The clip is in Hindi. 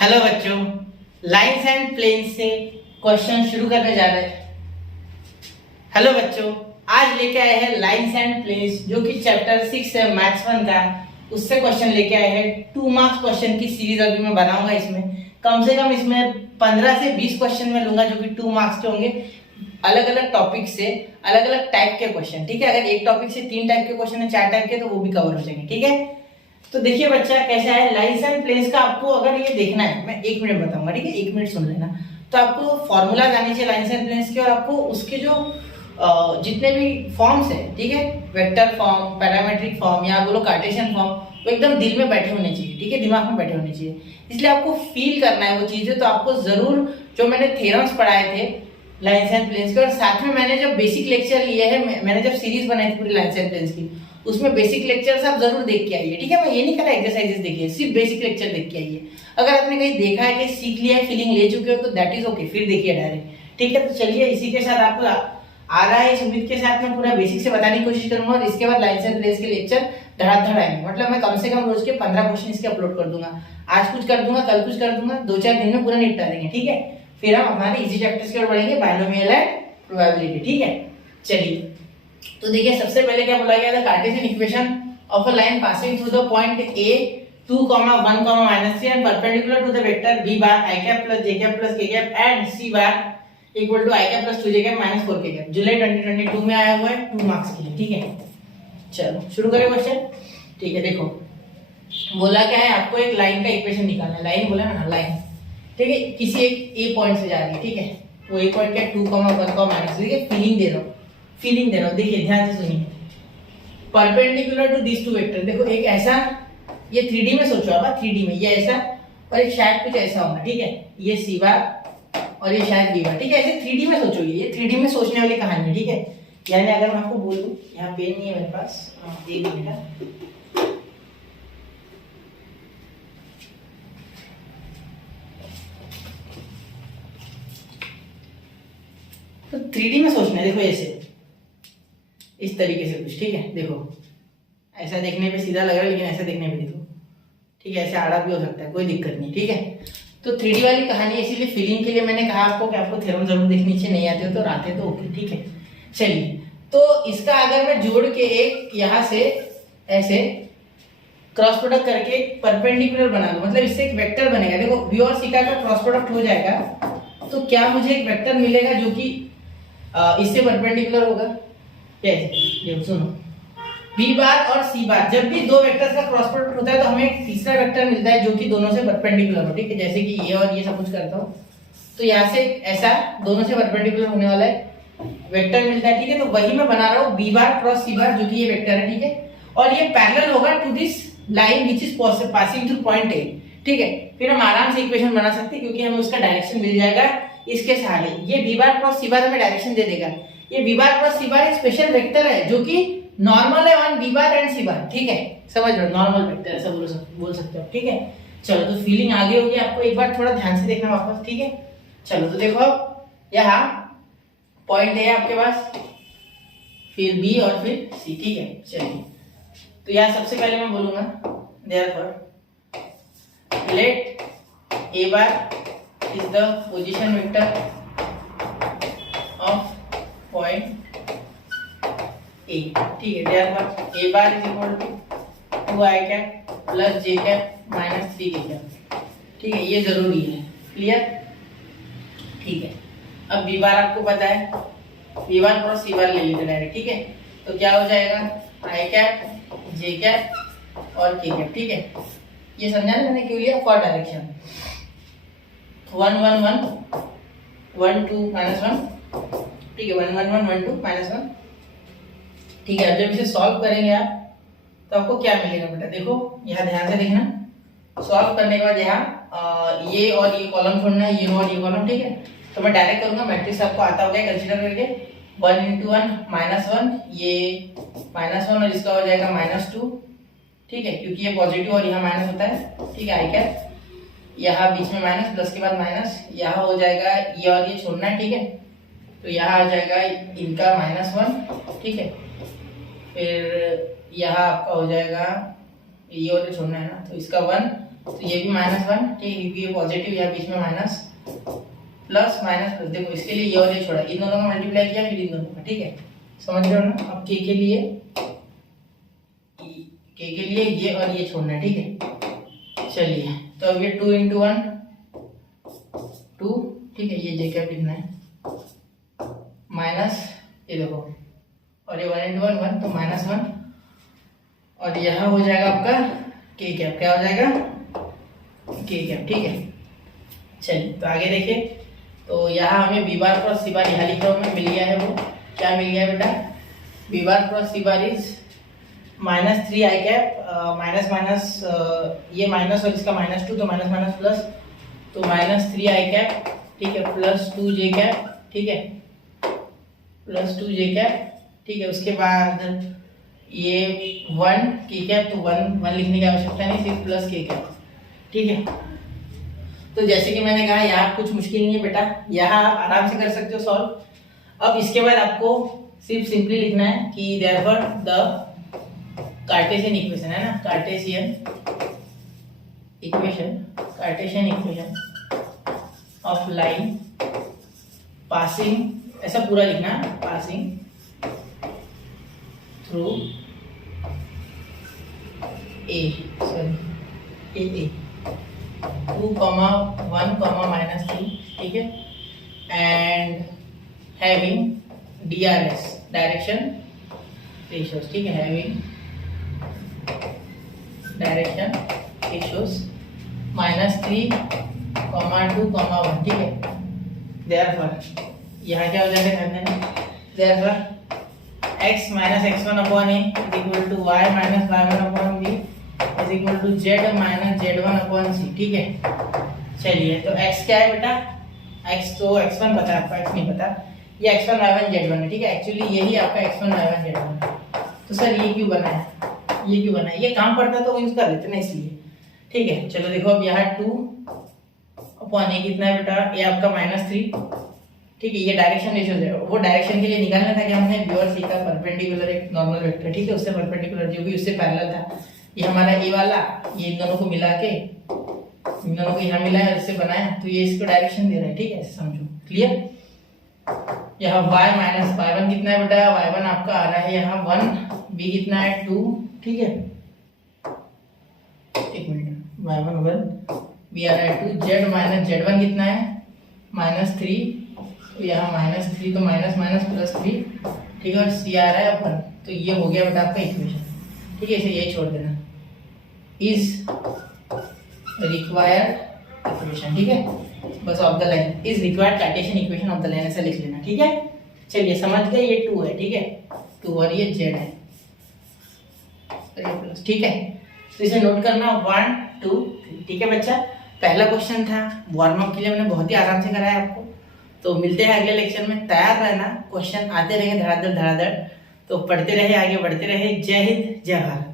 हेलो बच्चों, लाइंस एंड प्लेन्स से क्वेश्चन शुरू करने जा रहे हैं। हेलो बच्चों, आज लेके आए हैं लाइंस एंड प्लेन्स जो कि चैप्टर 6 है मैथ्स 1 का। उससे क्वेश्चन लेके आए हैं। 2 मार्क्स क्वेश्चन की सीरीज अभी मैं बनाऊंगा। इसमें कम से कम इसमें 15 से 20 क्वेश्चन मैं लूंगा जो कि 2 मार्क्स के होंगे। अलग अलग टॉपिक से अलग अलग टाइप के क्वेश्चन, ठीक है। अगर एक टॉपिक से 3 टाइप के क्वेश्चन है, 4 टाइप के, तो वो भी कवर हो जाएंगे, ठीक है। तो देखिए बच्चा कैसा है, लाइंस एंड प्लेन्स का आपको अगर ये देखना है, मैं 1 मिनट बताऊंगा, ठीक है। 1 मिनट सुन लेना। तो आपको फॉर्मूला आनी चाहिए लाइंस एंड प्लेन्स के, और आपको उसके जो जितने भी फॉर्म्स है, ठीक है, वेक्टर फॉर्म, पैरामेट्रिक फॉर्म या बोलो कार्टेशियन फॉर्म, वो एकदम दिल में बैठे होने चाहिए, ठीक है, दिमाग में बैठे होने चाहिए। इसलिए आपको फील करना है वो चीजें। तो आपको जरूर जो मैंने थ्योरम्स पढ़ाए थे लाइंस एंड प्लेन्स के, और साथ में मैंने जब बेसिक लेक्चर लिए हैं, मैंने जब सीरीज बनाई थी पूरी लाइंस एंड प्लेन्स की, उसमें बेसिक लेक्चर्स आप जरूर देख के आइए, ठीक है। मैं ये नहीं कह रहा एक्सरसाइजेस देखिए, सिर्फ बेसिक लेक्चर देख के आइए। अगर आपने कहीं देखा है कि सीख लिया है, फीलिंग ले चुके हो, तो दैट इज ओके, फिर देखिए डायरेक्ट, ठीक है। तो चलिए, इसी के साथ आपको आ रहा है, इस उम्मीद के साथ मैं पूरा बेसिक से बताने की कोशिश करूंगा, और इसके बाद लाइंस एंड प्लेन्स के लेक्चर धड़ाधड़ आएंगे। मतलब मैं कम से कम रोज के 15 क्वेश्चन इसके अपलोड कर दूंगा। आज कुछ कर दूंगा, कल कुछ कर दूंगा, 2-4 दिन में पूरा निपटा देंगे, ठीक है। फिर हम हमारे इजी चैप्टर्स की ओर बढ़ेंगे, बायनोमियल एंड प्रोबेबिलिटी, ठीक है। चलिए, तो देखिए सबसे पहले क्या बोला गया था, Cartesian equation of a line passing through the point A 2, 1, -3 and perpendicular to the vector b bar I cap plus j cap plus k cap and c bar equal to I cap plus 2j cap minus 4k cap। जुलाई 2022 में आया हुआ है 2 मार्क्स के लिए, ठीक है। चलो शुरू करें क्वेश्चन, ठीक है। देखो बोला क्या है, आपको एक लाइन का इक्वेशन निकालना है। लाइन बोला ना, लाइन, ठीक है, किसी एक A पॉइंट से जा रही है, ठीक है। वो A पॉइंट क्या 2, 1, -3, फीलिंग दे रहा हूं, देखिए ध्यान से सुनिए। Perpendicular to this two vector, देखो एक ऐसा, ये 3D में सोचो आप, 3D में ये ऐसा, और एक शायद कुछ ऐसा होगा, ठीक है। ये सी बार और ये शायद बी बार, ठीक है। ऐसे 3D में सोचो, ये 3D में सोचने वाली कहानी है, ठीक है। यानी अगर मैं आपको बोल दूं, यहाँ पेन नहीं है मेरे पास, एक मिनट, तो 3D में सोचना है। देखो ऐसे, इस तरीके से कुछ, ठीक है। देखो ऐसा देखने पे सीधा लग रहा है, लेकिन ऐसा देखने पे देखो, ठीक है। ऐसे आड़ा भी हो सकता है, कोई दिक्कत नहीं, ठीक है। तो 3D वाली कहानी, इसीलिए फीलिंग के लिए मैंने कहा आपको कि आपको थ्योरम जरूर देखनी चाहिए, नहीं आते हो तो आते तो ओके, ठीक है। चलिए, तो इसका अगर मैं जोड़ के एक यहाँ से ऐसे क्रॉस प्रोडक्ट करके एक परपेंडिकुलर बना दूं, मतलब इससे एक वेक्टर बनेगा। देखो बी और सी का क्रॉस प्रोडक्ट हो जाएगा, तो क्या मुझे एक वेक्टर मिलेगा जो कि इससे परपेंडिकुलर होगा। कैसे, सुनो, बी बार और सी बार, जब भी दो वेक्टर्स का क्रॉस प्रोडक्ट होता है तो हमें एक तीसरा वेक्टर मिलता है जो कि दोनों से परपेंडिकुलर हो, ठीक है। जैसे कि ये और ये सपोज करता हूँ, तो यहाँ से ऐसा दोनों से परपेंडिकुलर होने वाला है वेक्टर मिलता है, ठीक है। तो वही मैं बना रहा हूँ बी बार क्रॉस सी बार, जो कि ये वेक्टर है, ठीक है। और ये पैरेलल होगा to this line which is passing through point A, ठीक है। फिर हम आराम से इक्वेशन बना सकते हैं, क्योंकि हमें उसका डायरेक्शन मिल जाएगा इसके सहारे। ये बी बार क्रॉस सी बार हमें डायरेक्शन दे देगा। ये बी बार क्रॉस सी बार एक स्पेशल वेक्टर है जो कि नॉर्मल है ऑन बी बार एंड सी बार, ठीक है। समझ लो, नॉर्मल वेक्टर ऐसा बोल सकते हो, ठीक है। चलो, तो फीलिंग आगे होगी आपको, एक बार थोड़ा ध्यान से देखना वापस, ठीक है। चलो, तो देखो यहाँ पॉइंट है आपके पास, फिर बी और फिर सी, ठीक है। चलिए, तो यहाँ सबसे पहले मैं बोलूंगा therefore let A bar is the position vector of point A, ठीक है। Therefore A bar is equal to 2i cap plus j cap minus 3k cap, ठीक है। ये जरूरी है, क्लियर, ठीक है। अब बी बार आपको पता है, बी बार क्रॉस सी बार ले लीजिए डायरेक्ट, ठीक है। तो क्या हो जाएगा, i कैप j कैप और k कैप, ठीक है। ये समझा ना मैंने क्यों लिया, फॉर डायरेक्शन 1 1 1 1 2 -1, ठीक है। 1 1 1 1 2 -1, ठीक है। अब जब इसे सॉल्व करेंगे आप, तो आपको क्या मिलेगा बेटा, देखो यहाँ ध्यान से देखना। सॉल्व करने के बाद यहाँ ये और ये कॉलम छोड़ना है, ये और ये कॉलम, ठीक है। तो मैं डायरेक्ट करूंगा, मैट्रिक्स आपको आता होगा कंसीडर करके, 1 × 1 -1, ये -1 और इसका हो जाएगा -2, ठीक है, क्योंकि ये पॉजिटिव और यहाँ माइनस होता है, ठीक है। आई कैप यहाँ बीच में माइनस, प्लस के बाद माइनस, यहाँ हो जाएगा ये और ये छोड़ना है, ठीक है। तो यहाँ आ जाएगा इनका -1, ठीक है। फिर यहाँ आपका हो जाएगा ये और ये छोड़ना है ना, तो इसका 1 तो ये भी -1, ठीक है, क्योंकि ये पॉजिटिव या बीच में माइनस प्लस माइनस प्लस। देखो इसके लिए ये और ये छोड़ा, इन दोनों का मल्टीप्लाई किया फिर इन दोनों का, ठीक है, समझ रहे हो ना। अब के के लिए ये और ये छोड़ना है, ठीक है। चलिए तो अब ये 2 × 1 2, ठीक है, ये जे कैप लिखना है, माइनस ये देखो, और ये 1 × 1 1, तो -1, और यहाँ हो जाएगा आपका के कैप, क्या हो जाएगा के कैप, ठीक है। चलिए तो आगे देखिए, तो यहाँ हमें बी बार क्रॉस सी बार यहाँ लिखा हुआ मिल गया है, वो क्या मिल गया बेटा, B bar cross C bar is -3 i cap, minus minus ये माइनस और इसका -2, तो माइनस माइनस प्लस, तो -3 आई कैप, ठीक है, प्लस 2 जे कैप, ठीक है, प्लस 2 जे कैप, ठीक है। उसके बाद ये 1 के कैप, तो 1 लिखने की आवश्यकता नहीं, सिर्फ प्लस के कैप, ठीक है। तो जैसे कि मैंने कहा यहाँ कुछ मुश्किल नहीं है बेटा, यहाँ आप आराम से कर सकते हो सॉल्व। अब इसके बाद आपको सिर्फ सिंपली लिखना है कि देयरफॉर द कार्टेशियन इक्वेशन, है ना, Cartesian equation of line passing, ऐसा पूरा लिखना, पासिंग थ्रू ए 2, 1, -3, ठीक है, and having DRS direction ratios, ठीक है, हैविंग डायरेक्शन रेशियोज -3, 2, 1, ठीक है। देयरफॉर यहाँ क्या हो जाएगा ध्यान देना, therefore x - x1/a is equal to y - y1/b is equal to z - z1/c, ठीक है। चलिए तो x क्या है बेटा, x तो x1 पता है आपको, x नहीं पता, ये x1 y1 z1 है, ठीक है, एक्चुअली यही आपका x1 y1 z1 है। तो सर ये क्यों बना है, ये क्यों बना है, ये काम पड़ता तो यूज कर लेते ना, इसलिए, ठीक है। चलो देखो अब यहाँ 2/a कितना है बेटा, ये आपका -3, ठीक है, ये डायरेक्शन रेशियो है, वो डायरेक्शन के लिए निकालना था कि हमने बी और सी का परपेंडिकुलर एक नॉर्मल वेक्टर, ठीक है, उससे परपेंडिकुलर जो भी उससे पैरेलल था, ये हमारा ए वाला, ये इन दोनों को मिला के, इन दोनों को यहाँ मिलाया और इससे बनाया, तो ये इसको डायरेक्शन दे रहा है, ठीक है, ऐसे समझो, क्लियर। यहाँ y - y1 कितना है बेटा, y1 आपका आ रहा है यहाँ 1, b कितना है 2, ठीक है, एक मिनट, y1 1, b आ रहा है 2, z - z1 कितना है -3, तो यहाँ -3, तो माइनस माइनस प्लस 3, ठीक है, और सी आ रहा है 1, तो ये हो गया बेटा आपका इक्वेशन, ठीक है, इसे यही छोड़ देना, इज रिक्वायर्ड इक्वेशन, ठीक है, बस of the line is required Cartesian equation of the line, ऐसा लिख लेना, ठीक है। चलिए समझ गए, ये 2 है, ठीक है, 2 और ये z है, ठीक है। तो इसे नोट करना 1 2 3, ठीक है बच्चा। पहला क्वेश्चन था, वार्म अप के लिए मैंने बहुत ही आराम से कराया आपको। तो मिलते हैं अगले लेक्चर में, तैयार रहना, क्वेश्चन आते रहेंगे धड़ाधड़ धड़ाधड़, तो पढ़ते रहे, आगे बढ़ते रहे। जय हिंद, जय भारत।